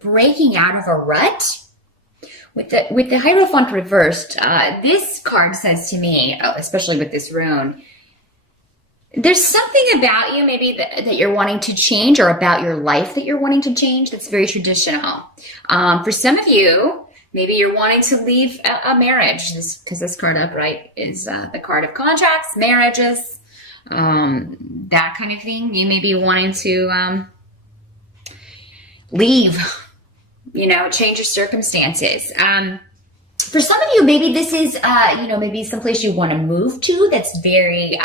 breaking out of a rut. With the Hierophant reversed, this card says to me, especially with this rune, there's something about you maybe that you're wanting to change, or about your life that you're wanting to change, that's very traditional. For some of you, maybe you're wanting to leave a marriage, because this card upright is the card of contracts, marriages, that kind of thing. You may be wanting to leave, change your circumstances. For some of you, maybe this is, maybe someplace you want to move to that's very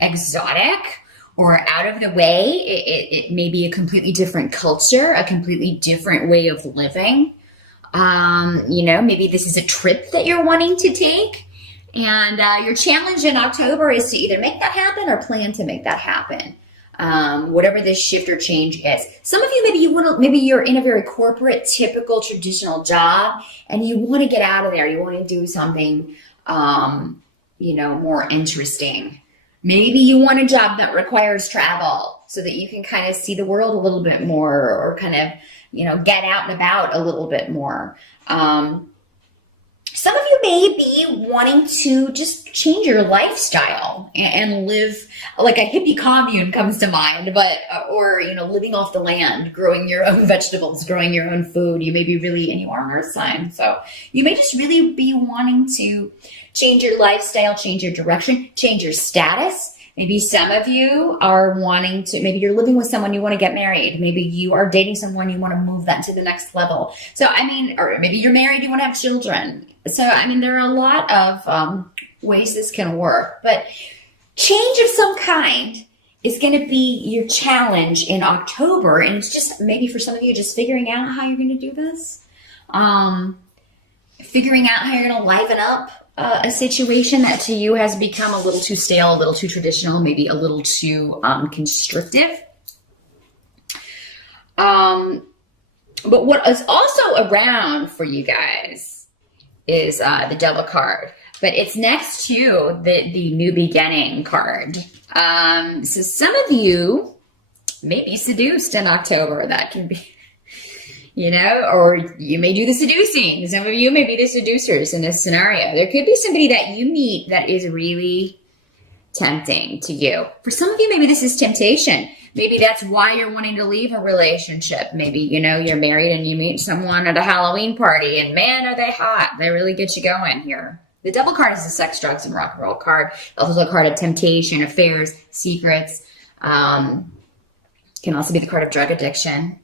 exotic or out of the way. It may be a completely different culture, a completely different way of living. Maybe this is a trip that you're wanting to take. And your challenge in October is to either make that happen or plan to make that happen. Whatever this shift or change is. Some of you, maybe you're in a very corporate, typical, traditional job, and you want to get out of there. You want to do something, more interesting. Maybe you want a job that requires travel so that you can kind of see the world a little bit more, or kind of, get out and about a little bit more. Some of you may be wanting to just change your lifestyle and live like a hippie commune comes to mind, or living off the land, growing your own vegetables, growing your own food. You may be and you are an earth sign, so you may just really be wanting to change your lifestyle, change your direction, change your status. Maybe some of you are wanting to, maybe you're living with someone, you want to get married. Maybe you are dating someone, you want to move that to the next level. So, or maybe you're married, you want to have children. So, there are a lot of ways this can work. But change of some kind is going to be your challenge in October. And it's just, maybe for some of you, just figuring out how you're going to do this. Figuring out how you're going to liven up a situation that to you has become a little too stale, a little too traditional, maybe a little too constrictive. But what is also around for you guys is the Devil card, but it's next to the New Beginning card. So some of you may be seduced in October. That can be, or you may do the seducing. Some of you may be the seducers in this scenario. There could be somebody that you meet that is really tempting to you. For some of you, maybe this is temptation. Maybe that's why you're wanting to leave a relationship. Maybe, you're married and you meet someone at a Halloween party, and man, are they hot. They really get you going here. The Devil card is a sex, drugs, and rock and roll card. Also a card of temptation, affairs, secrets. Can also be the card of drug addiction.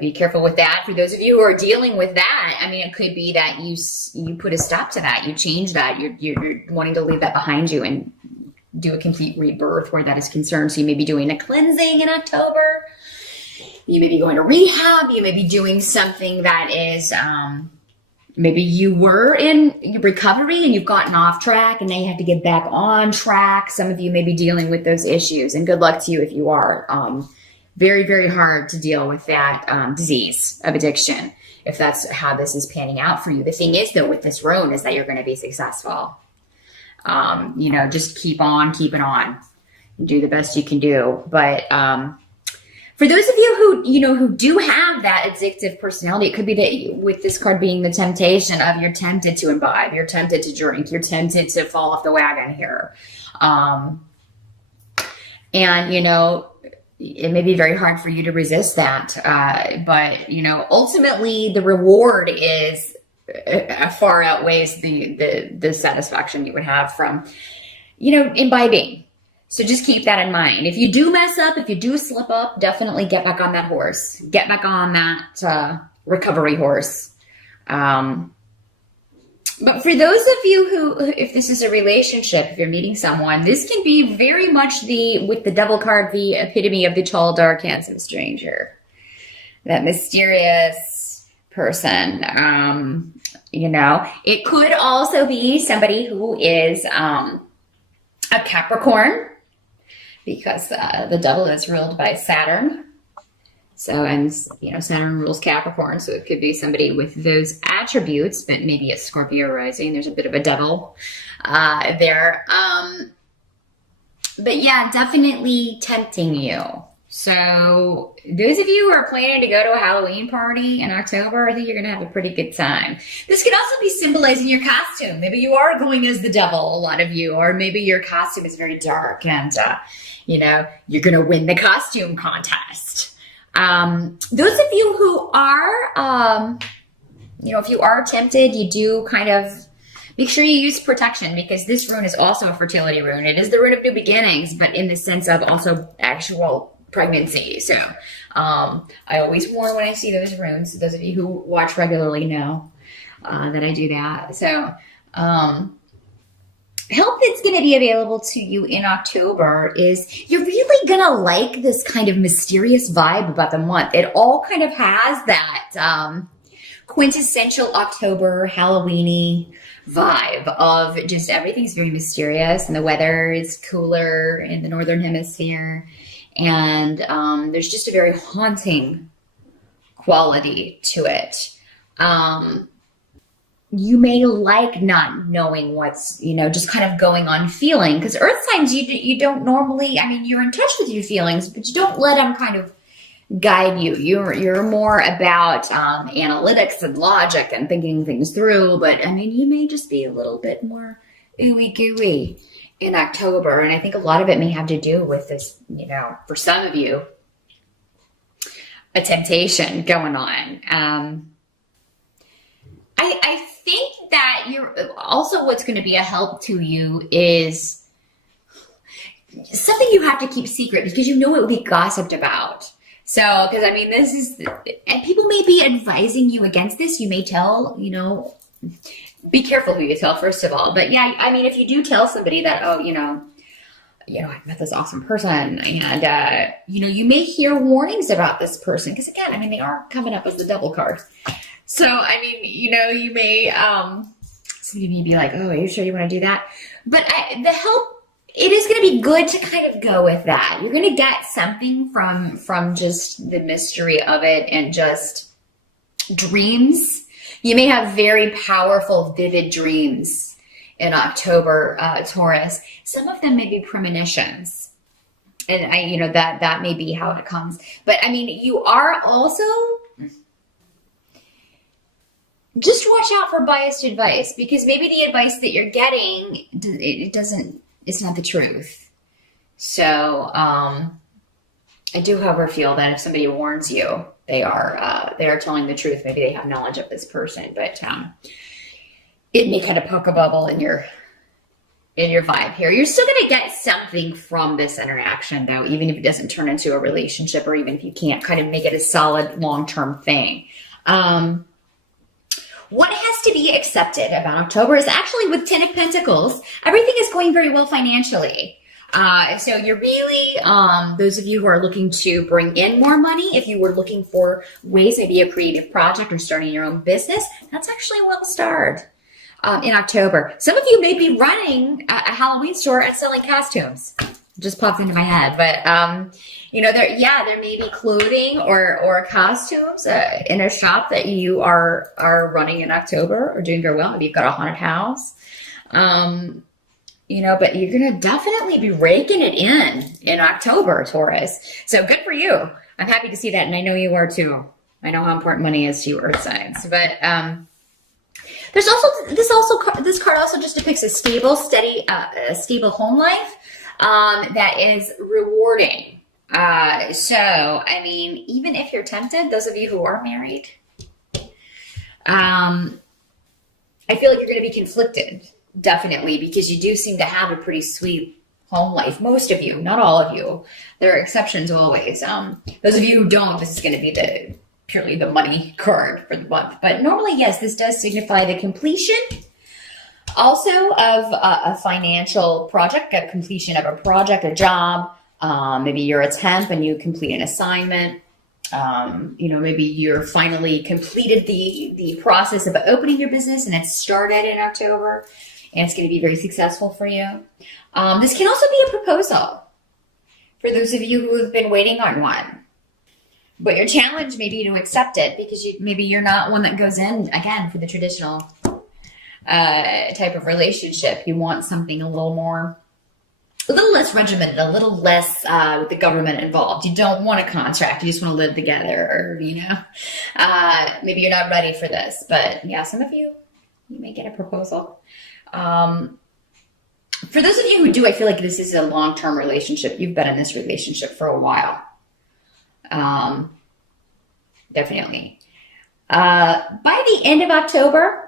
Be careful with that. For those of you who are dealing with that, it could be that you put a stop to that. You change that. You're wanting to leave that behind you and do a complete rebirth where that is concerned. So you may be doing a cleansing in October. You may be going to rehab. You may be doing something that is, maybe you were in recovery and you've gotten off track and now you have to get back on track. Some of you may be dealing with those issues, and good luck to you if you are. Very, very hard to deal with that disease of addiction, if that's how this is panning out for you. The thing is, though, with this rune is that you're going to be successful. Just keep on keeping on. Do the best you can do. But for those of you who do have that addictive personality, it could be that with this card being the temptation of you're tempted to imbibe, you're tempted to drink, you're tempted to fall off the wagon here. It may be very hard for you to resist that. But ultimately the reward is far outweighs the satisfaction you would have from, imbibing. So just keep that in mind. If you do mess up, if you do slip up, definitely get back on that horse. Get back on that recovery horse. But for those of you who, if this is a relationship, if you're meeting someone, this can be very much with the Devil card, the epitome of the tall, dark, handsome stranger. That mysterious person. It could also be somebody who is a Capricorn, because the Devil is ruled by Saturn. So, and Saturn rules Capricorn, so it could be somebody with those attributes, but maybe a Scorpio rising. There's a bit of a Devil there. But yeah, definitely tempting you. So those of you who are planning to go to a Halloween party in October, I think you're going to have a pretty good time. This could also be symbolizing your costume. Maybe you are going as the devil, a lot of you, or maybe your costume is very dark and, you know, you're going to win the costume contest. Those of you who are, you know, if you are tempted, you do kind of make sure you use protection, because this rune is also a fertility rune. It is the rune of new beginnings, but in the sense of also actual pregnancy. So I always warn when I see those runes. Those of you who watch regularly know that I do that. So help that's going to be available to you in October is you're really going to like this kind of mysterious vibe about the month. It all kind of has that quintessential October Halloween-y vibe of just everything's very mysterious and the weather is cooler in the Northern Hemisphere. And there's just a very haunting quality to it. You may like not knowing what's, you know, just kind of going on feeling, because earth signs, you don't normally, I mean, you're in touch with your feelings, but you don't let them kind of guide you. You're more about analytics and logic and thinking things through. But I mean, you may just be a little bit more ooey gooey in October. And I think a lot of it may have to do with this, you know, for some of you, a temptation going on. I think that you're also, what's going to be a help to you is something you have to keep secret, because you know it will be gossiped about. So, because I mean, this is, and people may be advising you against this. You may tell, you know, be careful who you tell, first of all. But yeah, I mean, if you do tell somebody that, oh, you know, I met this awesome person, and, you know, you may hear warnings about this person. Because again, I mean, they are coming up as the devil card. So, I mean, you know, you may, somebody may be like, oh, are you sure you want to do that? But the help, it is going to be good to kind of go with that. You're going to get something from just the mystery of it and just dreams. You may have very powerful, vivid dreams in October, Taurus. Some of them may be premonitions. And you know, that may be how it comes. But I mean, you are also, just watch out for biased advice, because maybe the advice that you're getting, it's not the truth. So, I do, however, feel that if somebody warns you, they are telling the truth. Maybe they have knowledge of this person, but it may kind of poke a bubble in your vibe here. You're still going to get something from this interaction, though, even if it doesn't turn into a relationship, or even if you can't kind of make it a solid long-term thing. What has to be accepted about October is actually with 10 of Pentacles, everything is going very well financially. So you're really, those of you who are looking to bring in more money, if you were looking for ways, maybe a creative project or starting your own business, that's actually well starred in October. Some of you may be running a Halloween store and selling costumes. Just popped into my head, but you know, there may be clothing or costumes in a shop that you are running in October or doing very well. Maybe you've got a haunted house. You know, but you're going to definitely be raking it in October, Taurus. So good for you. I'm happy to see that. And I know you are too. I know how important money is to you earth signs. But there's also, this card also just depicts a stable, steady, stable home life that is rewarding. So, I mean, even if you're tempted, those of you who are married, I feel like you're going to be conflicted. Definitely, because you do seem to have a pretty sweet home life. Most of you, not all of you. There are exceptions always. Those of you who don't, this is going to be purely the money card for the month. But normally, yes, this does signify the completion also of a financial project, a completion of a project, a job. Maybe you're a temp and you complete an assignment. You know, maybe you're finally completed the process of opening your business and it started in October. And it's going to be very successful for you. This can also be a proposal for those of you who have been waiting on one. But your challenge may be to accept it, because maybe you're not one that goes in, again, for the traditional type of relationship. You want something a little more a little less regimented, a little less with the government involved. You don't want a contract. You just want to live together, or, maybe you're not ready for this. But yeah, some of you may get a proposal. For those of you who do, I feel like this is a long-term relationship. You've been in this relationship for a while. Definitely. By the end of October,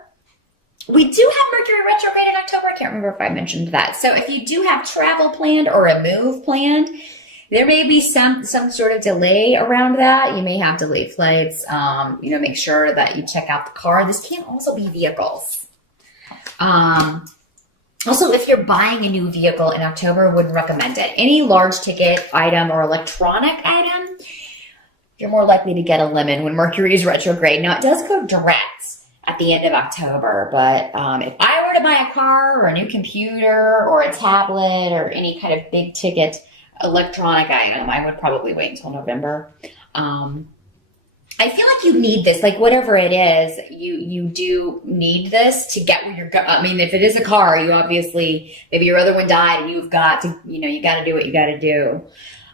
we do have Mercury retrograde in October. I can't remember if I mentioned that. So if you do have travel planned or a move planned, there may be some sort of delay around that. You may have delayed flights. Make sure that you check out the car. This can also be vehicles. Also, if you're buying a new vehicle in October, wouldn't recommend it. Any large ticket item or electronic item, you're more likely to get a lemon when Mercury is retrograde. Now, it does go direct at the end of October, but if I were to buy a car or a new computer or a tablet or any kind of big ticket electronic item, I would probably wait until November. I feel like you need this, like whatever it is, you do need this to get where you're going. I mean, if it is a car, you obviously, maybe your other one died and you've got to, you got to do what you got to do.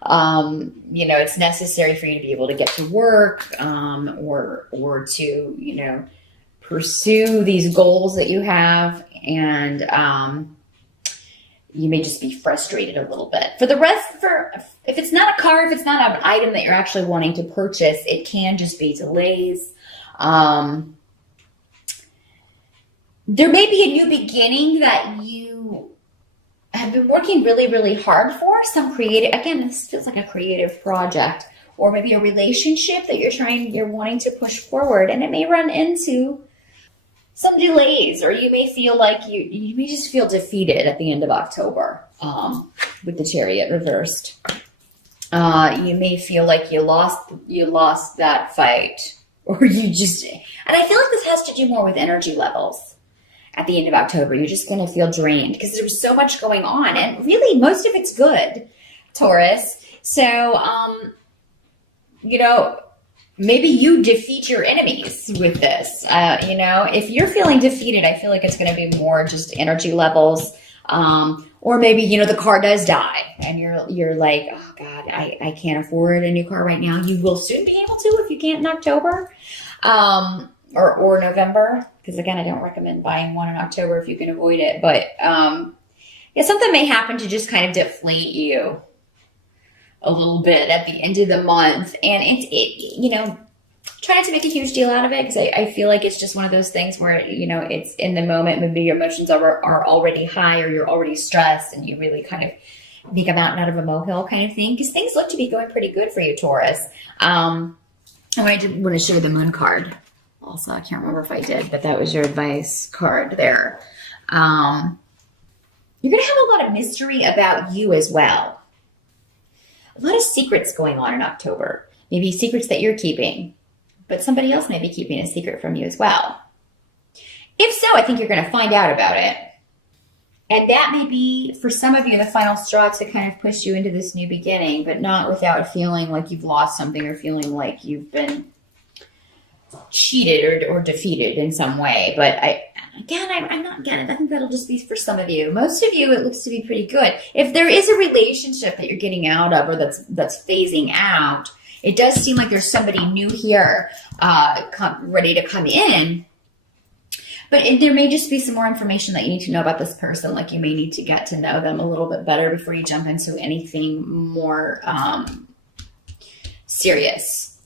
It's necessary for you to be able to get to work, or to, pursue these goals that you have. And, you may just be frustrated a little bit. For the rest, if it's not a car, if it's not an item that you're actually wanting to purchase, it can just be delays. There may be a new beginning that you have been working really, really hard for. Some creative, again, this feels like a creative project, or maybe a relationship that you're wanting to push forward, and it may run into some delays, or you may feel like you may just feel defeated at the end of October with the Chariot reversed. You may feel like you lost that fight, or and I feel like this has to do more with energy levels. At the end of October, you're just going to feel drained because there's so much going on, and really most of it's good, Taurus. So, maybe you defeat your enemies with this. If you're feeling defeated, I feel like it's going to be more just energy levels. Or maybe, the car does die and you're like, oh God, I can't afford a new car right now. You will soon be able to if you can't in October, or November. Because again, I don't recommend buying one in October if you can avoid it. But, something may happen to just kind of deflate you a little bit at the end of the month, and try not to make a huge deal out of it, because I feel like it's just one of those things where it's in the moment. Maybe your emotions are already high, or you're already stressed, and you really kind of make a mountain out of a molehill kind of thing, because things look to be going pretty good for you, Taurus. I did want to show the moon card also. I can't remember if I did, but that was your advice card there. You're gonna have a lot of mystery about you as well. A lot of secrets going on in October. Maybe secrets that you're keeping, but somebody else may be keeping a secret from you as well. If so, I think you're going to find out about it. And that may be, for some of you, the final straw to kind of push you into this new beginning, but not without feeling like you've lost something, or feeling like you've been cheated or defeated in some way. But I'm not getting it. I think that'll just be for some of you. Most of you, it looks to be pretty good. If there is a relationship that you're getting out of, or that's phasing out, it does seem like there's somebody new here, ready to come in. But there may just be some more information that you need to know about this person. Like, you may need to get to know them a little bit better before you jump into anything more serious.